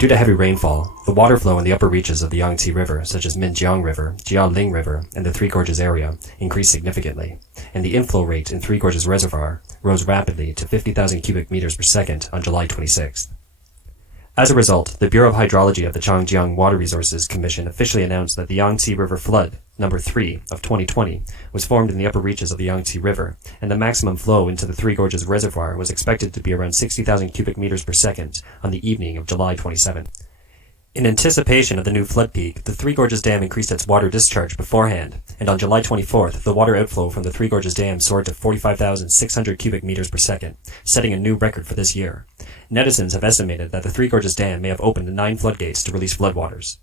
Due to heavy rainfall, the water flow in the upper reaches of the Yangtze River, such as Minjiang River, Jialing River, and the Three Gorges area, increased significantly, and the inflow rate in Three Gorges Reservoir rose rapidly to 50,000 cubic meters per second on July 26th. As a result, the Bureau of Hydrology of the Changjiang Water Resources Commission officially announced that the Yangtze River flood, number 3 of 2020, was formed in the upper reaches of the Yangtze River, and the maximum flow into the Three Gorges Reservoir was expected to be around 60,000 cubic meters per second on the evening of July 27. In anticipation of the new flood peak, the Three Gorges Dam increased its water discharge beforehand, and on July 24th, the water outflow from the Three Gorges Dam soared to 45,600 cubic meters per second, setting a new record for this year. Netizens have estimated that the Three Gorges Dam may have opened 9 floodgates to release floodwaters.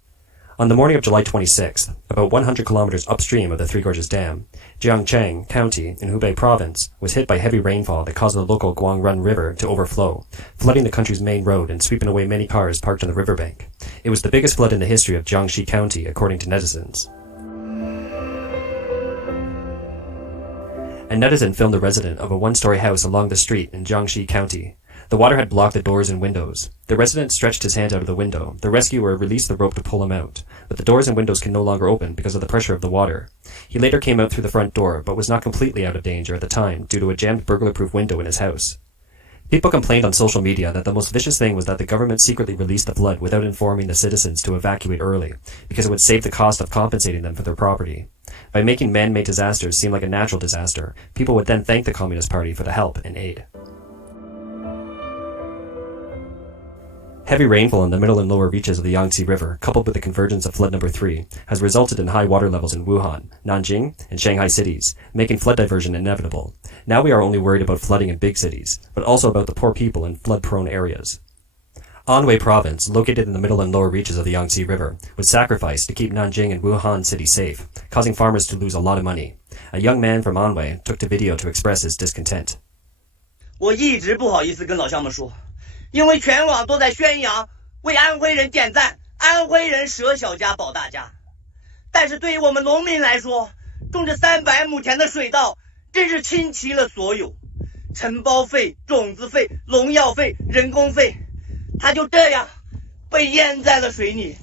On the morning of July 26th, about 100 kilometers upstream of the Three Gorges Dam, Jiangcheng County in Hubei Province was hit by heavy rainfall that caused the local Guangrun River to overflow, flooding the country's main road and sweeping away many cars parked on the riverbank. It was the biggest flood in the history of Jiangxi County, according to netizens. A netizen filmed the resident of a one-story house along the street in Jiangxi County. The water had blocked the doors and windows. The resident stretched his hand out of the window. The rescuer released the rope to pull him out, but the doors and windows can no longer open because of the pressure of the water. He later came out through the front door, but was not completely out of danger at the time due to a jammed burglar-proof window in his house. People complained on social media that the most vicious thing was that the government secretly released the flood without informing the citizens to evacuate early, because it would save the cost of compensating them for their property. By making man-made disasters seem like a natural disaster, people would then thank the Communist Party for the help and aid. Heavy rainfall in the middle and lower reaches of the Yangtze River, coupled with the convergence of flood number 3, has resulted in high water levels in Wuhan, Nanjing, and Shanghai cities, making flood diversion inevitable. Now we are only worried about flooding in big cities, but also about the poor people in flood-prone areas. Anhui Province, located in the middle and lower reaches of the Yangtze River, was sacrificed to keep Nanjing and Wuhan cities safe, causing farmers to lose a lot of money. A young man from Anhui took to video to express his discontent. 我一直不好意思跟老乡们说，因为全网都在宣扬为安徽人点赞，安徽人舍小家保大家。但是对于我们农民来说，种这300亩田的水稻真是倾其了所有，承包费、种子费、农药费、人工费，它就这样被淹在了水里。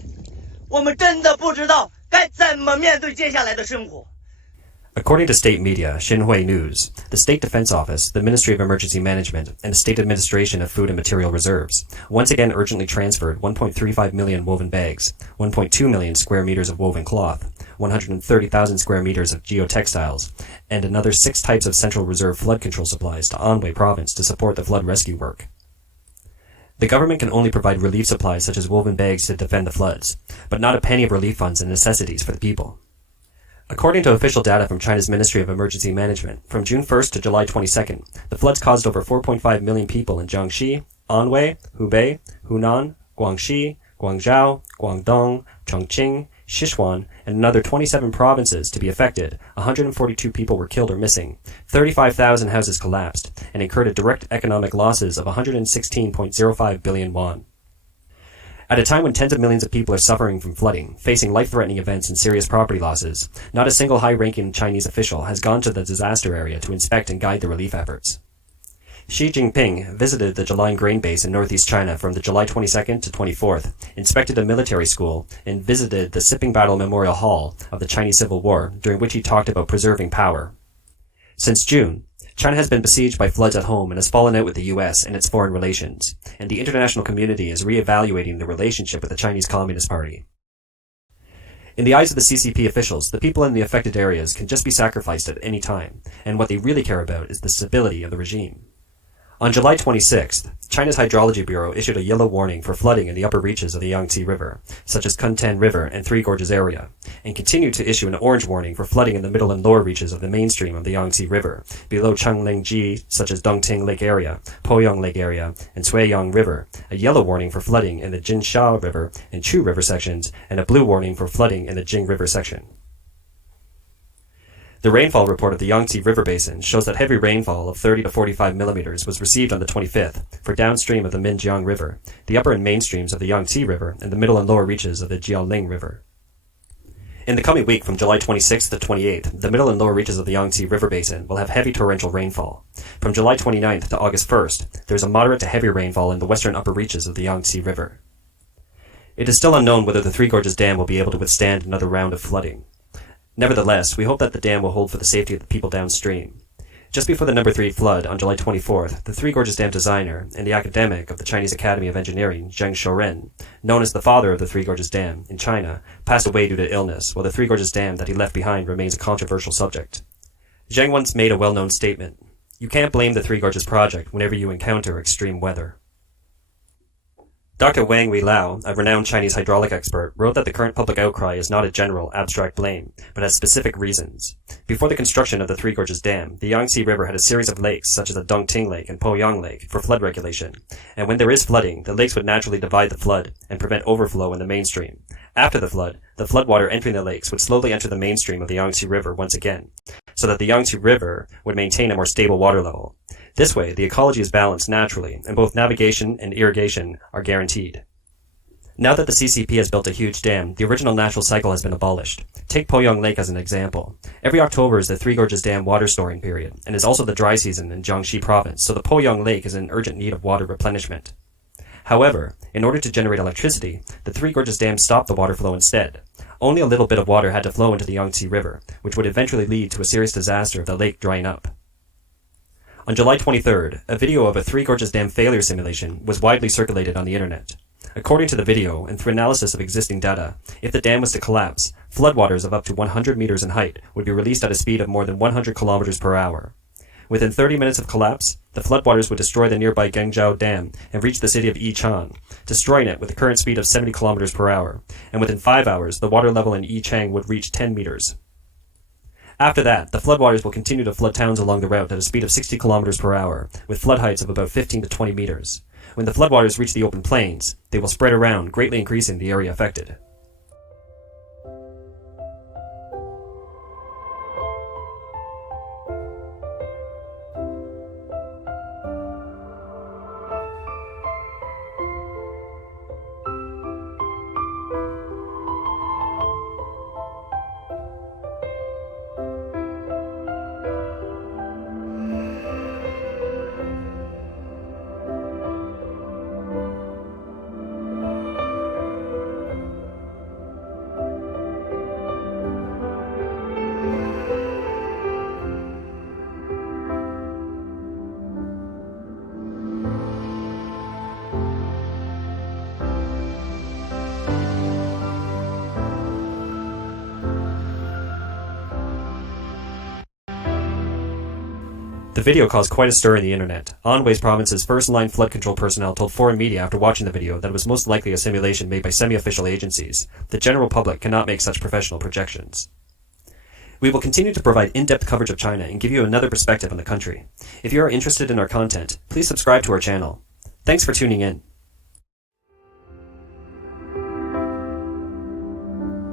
我们真的不知道该怎么面对接下来的生活。 According to state media, Xinhui News, the State Defense Office, the Ministry of Emergency Management, and the State Administration of Food and Material Reserves once again urgently transferred 1.35 million woven bags, 1.2 million square meters of woven cloth, 130,000 square meters of geotextiles, and another 6 types of Central Reserve flood control supplies to Anhui Province to support the flood rescue work. The government can only provide relief supplies such as woven bags to defend the floods, but not a penny of relief funds and necessities for the people. According to official data from China's Ministry of Emergency Management, from June 1st to July 22nd, the floods caused over 4.5 million people in Jiangxi, Anhui, Hubei, Hunan, Guangxi, Guangzhou, Guangdong, Chongqing, Sichuan, and another 27 provinces to be affected. 142 people were killed or missing. 35,000 houses collapsed and incurred a direct economic losses of 116.05 billion won. At a time when tens of millions of people are suffering from flooding, facing life-threatening events and serious property losses, not a single high-ranking Chinese official has gone to the disaster area to inspect and guide the relief efforts. Xi Jinping visited the Jialing grain base in northeast China from the July 22nd to 24th, inspected a military school, and visited the Sipping Battle Memorial Hall of the Chinese Civil War, during which he talked about preserving power. Since June, China has been besieged by floods at home and has fallen out with the US and its foreign relations, and the international community is re-evaluating the relationship with the Chinese Communist Party. In the eyes of the CCP officials, the people in the affected areas can just be sacrificed at any time, and what they really care about is the stability of the regime. On July 26th, China's Hydrology Bureau issued a yellow warning for flooding in the upper reaches of the Yangtze River, such as Kuntan River and Three Gorges area, and continued to issue an orange warning for flooding in the middle and lower reaches of the mainstream of the Yangtze River, below Changlingji, such as Dongting Lake area, Poyong Lake area, and Suiyang River, a yellow warning for flooding in the Jinsha River and Chu River sections, and a blue warning for flooding in the Jing River section. The rainfall report of the Yangtze River Basin shows that heavy rainfall of 30 to 45 millimeters was received on the 25th for downstream of the Minjiang River, the upper and main streams of the Yangtze River, and the middle and lower reaches of the Jialing River. In the coming week from July 26th to 28th, the middle and lower reaches of the Yangtze River Basin will have heavy torrential rainfall. From July 29th to August 1st, there is a moderate to heavy rainfall in the western upper reaches of the Yangtze River. It is still unknown whether the Three Gorges Dam will be able to withstand another round of flooding. Nevertheless, we hope that the dam will hold for the safety of the people downstream. Just before the No. 3 flood on July 24th, the Three Gorges Dam designer and the academic of the Chinese Academy of Engineering, Zheng Shouren, known as the father of the Three Gorges Dam in China, passed away due to illness, while the Three Gorges Dam that he left behind remains a controversial subject. Zheng once made a well-known statement: "You can't blame the Three Gorges project whenever you encounter extreme weather." Dr. Wang Weilao, a renowned Chinese hydraulic expert, wrote that the current public outcry is not a general, abstract blame, but has specific reasons. Before the construction of the Three Gorges Dam, the Yangtze River had a series of lakes, such as the Dongting Lake and Poyang Lake, for flood regulation, and when there is flooding, the lakes would naturally divide the flood and prevent overflow in the mainstream. After the floodwater entering the lakes would slowly enter the mainstream of the Yangtze River once again, so that the Yangtze River would maintain a more stable water level. This way, the ecology is balanced naturally, and both navigation and irrigation are guaranteed. Now that the CCP has built a huge dam, the original natural cycle has been abolished. Take Poyang Lake as an example. Every October is the Three Gorges Dam water storing period, and is also the dry season in Jiangxi province, so the Poyang Lake is in urgent need of water replenishment. However, in order to generate electricity, the Three Gorges Dam stopped the water flow instead. Only a little bit of water had to flow into the Yangtze River, which would eventually lead to a serious disaster of the lake drying up. On July 23rd, a video of a Three Gorges Dam failure simulation was widely circulated on the internet. According to the video, and through analysis of existing data, if the dam was to collapse, floodwaters of up to 100 meters in height would be released at a speed of more than 100 kilometers per hour. Within 30 minutes of collapse, the floodwaters would destroy the nearby Gengzhou Dam and reach the city of Yichang, destroying it with a current speed of 70 kilometers per hour, and within 5 hours, the water level in Yichang would reach 10 meters. After that, the floodwaters will continue to flood towns along the route at a speed of 60 kilometers per hour, with flood heights of about 15 to 20 meters. When the floodwaters reach the open plains, they will spread around, greatly increasing the area affected. The video caused quite a stir in the internet. Anhui province's first-line flood control personnel told foreign media after watching the video that it was most likely a simulation made by semi-official agencies. The general public cannot make such professional projections. We will continue to provide in-depth coverage of China and give you another perspective on the country. If you are interested in our content, please subscribe to our channel. Thanks for tuning in.